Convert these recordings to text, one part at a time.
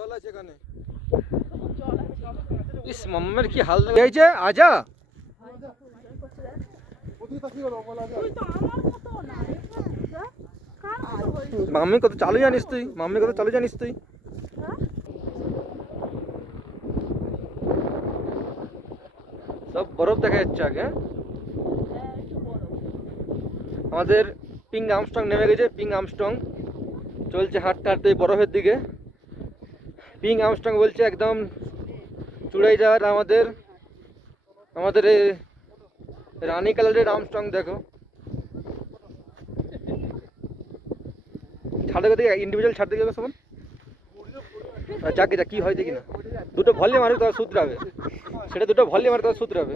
জল আছে এখানে। ইস মাম্মার কি হাল হয়েছে। আজা মাম্মি কত চালু জানিস তুই, মাম্মি কত চালু জানিস তুই। সব বরফ দেখা যাচ্ছে আগে। আমাদের পিং আর্মস্ট্রং নেমে গেছে। পিং আর্মস্ট্রং চলছে হাঁটতে হাঁটতে বরফের দিকে। পিং আর্মস্ট্রং বলছে একদম চূড়াই যাওয়ার আমাদের আমাদের এই রানী কালারের আর্মস্ট্রং দেখো। ছাড় দেখো দেখি, ইন্ডিভিজুয়াল ছাড় দেখি সমান। যাকে যা কি হয় দেখি না। দুটো ভল্লি মারবে তবে সুতরাবে, সেটা দুটো ভল্লি মারবে তবে সুতরাবে।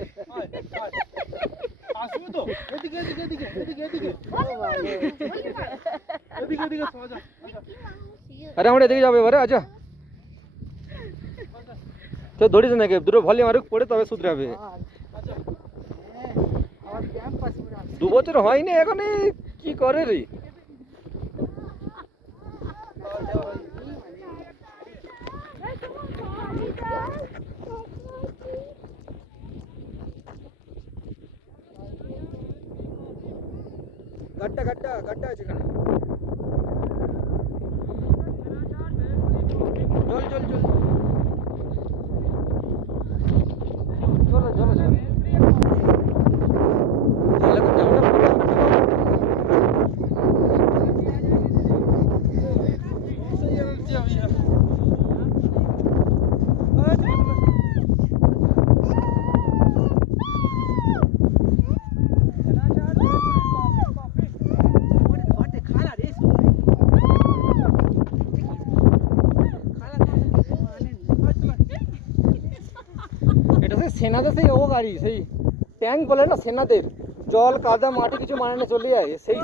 আরে আমরা এদিকে যাবে এবারে। আচ্ছা তো ধরিস নাকি, দুটো ভল্লি মারুক পড়ে তবে সুতরাবে। 2 বছর হয়নি এখন কি করে রে। গাড্ডা গাড্ডা গাড্ডা আছে এখানে। চল চল চল চলো চলো চলো। এটা সেই সেনাদের সেই ও গাড়ি, সেই ট্যাঙ্ক বলে না সেনাদের, জল কাদা মাটি কিছু মানে না চলে যায় সেই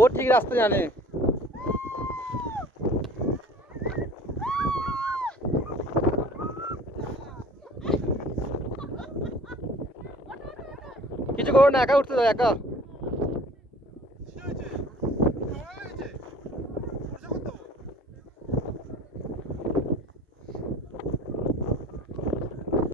ও ঠিক রাস্তা জানে। কিছু করো না, একা উঠতে দাও একা।